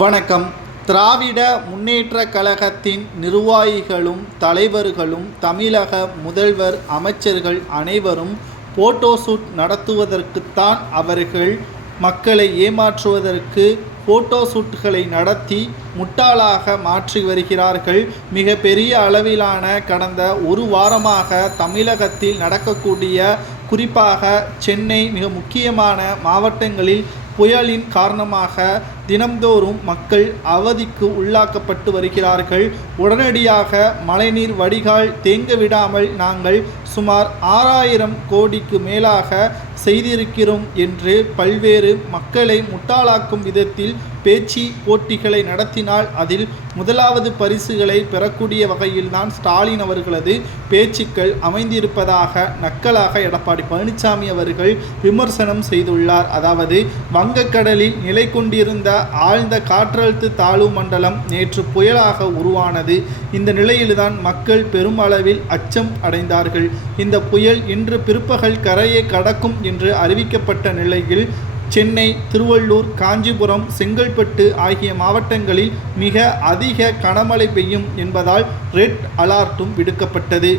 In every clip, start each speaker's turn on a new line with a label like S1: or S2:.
S1: வணக்கம். திராவிட முன்னேற்ற கழகத்தின் நிர்வாகிகளும் தலைவர்களும் தமிழக முதல்வர் அமைச்சர்கள் அனைவரும் போட்டோஷூட் நடத்துவதற்குத்தான் அவர்கள் மக்களை ஏமாற்றுவதற்கு போட்டோஷூட்களை நடத்தி முட்டாளாக மாற்றி வருகிறார்கள். மிக பெரிய அளவிலான கடந்த ஒரு வாரமாக தமிழகத்தில் நடக்கக்கூடிய குறிப்பாக சென்னை மிக முக்கியமான மாவட்டங்களில் புயலின் காரணமாக தினம்தோறும் மக்கள் அவதிக்கு உள்ளாக்கப்பட்டு வருகிறார்கள். உடனடியாக மழைநீர் வடிகால் தேங்க விடாமல் நாங்கள் சுமார் ஆறாயிரம் கோடிக்கு மேலாக செய்திருக்கிறோம் என்று பல்வேறு மக்களை முட்டாளாக்கும் விதத்தில் பேச்சு போட்டிகளை நடத்தினால் அதில் முதலாவது பரிசுகளை பெறக்கூடிய வகையில்தான் ஸ்டாலின் அவர்களது பேச்சுக்கள் அமைந்திருப்பதாக நக்கலாக எடப்பாடி பழனிசாமி அவர்கள் விமர்சனம் செய்துள்ளார். அதாவது வங்கக்கடலில் நிலை கொண்டிருந்த ஆழ்ந்த காற்றழுத்த தாழ்வு மண்டலம் நேற்று புயலாக உருவானது. இந்த நிலையில்தான் மக்கள் பெருமளவில் அச்சம் அடைந்தார்கள். இந்த புயல் இன்று பிற்பகல் கரையை கடக்கும் என்று அறிவிக்கப்பட்ட நிலையில் சென்னை திருவள்ளூர் காஞ்சிபுரம் செங்கல்பட்டு ஆகிய மாவட்டங்களில் மிக அதிக கனமழை பெய்யும் என்பதால் ரெட் அலார்ட்டும் விடுக்கப்பட்டது.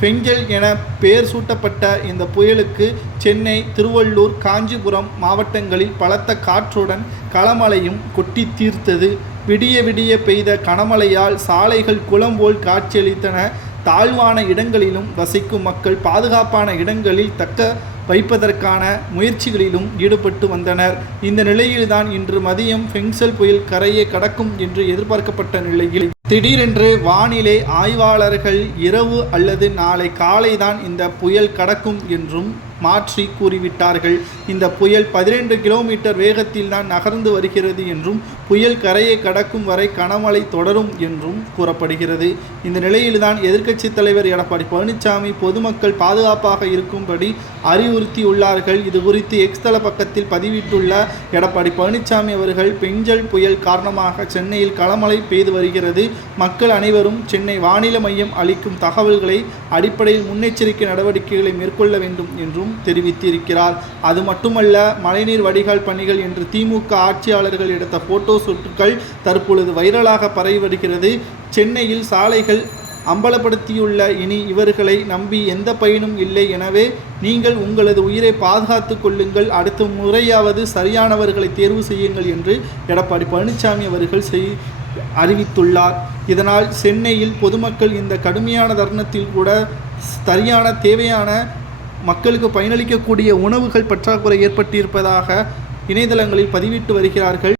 S1: பெஞ்சல் என பெயர் சூட்டப்பட்ட இந்த புயலுக்கு சென்னை திருவள்ளூர் காஞ்சிபுரம் மாவட்டங்களில் பலத்த காற்றுடன் களமழையும் கொட்டி தீர்த்தது. விடிய விடிய பெய்த கனமழையால் சாலைகள் குளம் போல் காட்சியளித்தன. தாழ்வான இடங்களிலும் வசிக்கும் மக்கள் பாதுகாப்பான இடங்களில் தக்க வைப்பதற்கான முயற்சிகளிலும் ஈடுபட்டு வந்தனர். இந்த நிலையில்தான் இன்று மதியம் ஃபெங்சல் புயல் கரையை கடக்கும் என்று எதிர்பார்க்கப்பட்ட நிலையில் திடீரென்று வானிலை ஆய்வாளர்கள் இரவு அல்லது நாளை காலைதான் இந்த புயல் கடக்கும் என்றும் மாற்றி கூறிவிட்டார்கள். இந்த புயல் பதினெண்டு கிலோமீட்டர் வேகத்தில் தான் நகர்ந்து வருகிறது என்றும் புயல் கரையை கடக்கும் வரை கனமழை தொடரும் என்றும் கூறப்படுகிறது. இந்த நிலையில்தான் எதிர்க்கட்சி தலைவர் எடப்பாடி பழனிசாமி பொதுமக்கள் பாதுகாப்பாக இருக்கும்படி அறிவுறுத்தியுள்ளார்கள். இது குறித்து எக்ஸ் தள பக்கத்தில் பதிவிட்டுள்ள எடப்பாடி பழனிசாமி அவர்கள் பெஞ்சல் புயல் காரணமாக சென்னையில் களமழை பெய்து வருகிறது. மக்கள் அனைவரும் சென்னை வானிலை மையம் அளிக்கும் தகவல்களை அடிப்படையில் முன்னெச்சரிக்கை நடவடிக்கைகளை மேற்கொள்ள வேண்டும் என்றும் தெரிவித்திருக்கிறார். அது மட்டுமல்ல மழைநீர் வடிகால் பணிகள் என்று திமுக ஆட்சியாளர்கள் எடுத்த போட்டோ ஷூட்டுகள் தற்பொழுது வைரலாக பரவி வருகிறது. சென்னையில் சாலைகள் அம்பலப்படுத்தியுள்ள இனி இவர்களை நம்பி எந்த பயனும் இல்லை எனவே நீங்கள் உங்களது உயிரை பாதுகாத்து கொள்ளுங்கள். அடுத்த முறையாவது சரியானவர்களை தேர்வு செய்யுங்கள் என்று எடப்பாடி பழனிசாமி அவர்கள் செய் அறிவித்துள்ளார். இதனால் சென்னையில் பொதுமக்கள் இந்த கடுமையான தருணத்தில் கூட சரியான தேவையான மக்களுக்கு பயனளிக்கக்கூடிய உணவுகள் பற்றாக்குறை ஏற்பட்டிருப்பதாக இணையதளங்களில் பதிவிட்டு வருகிறார்கள்.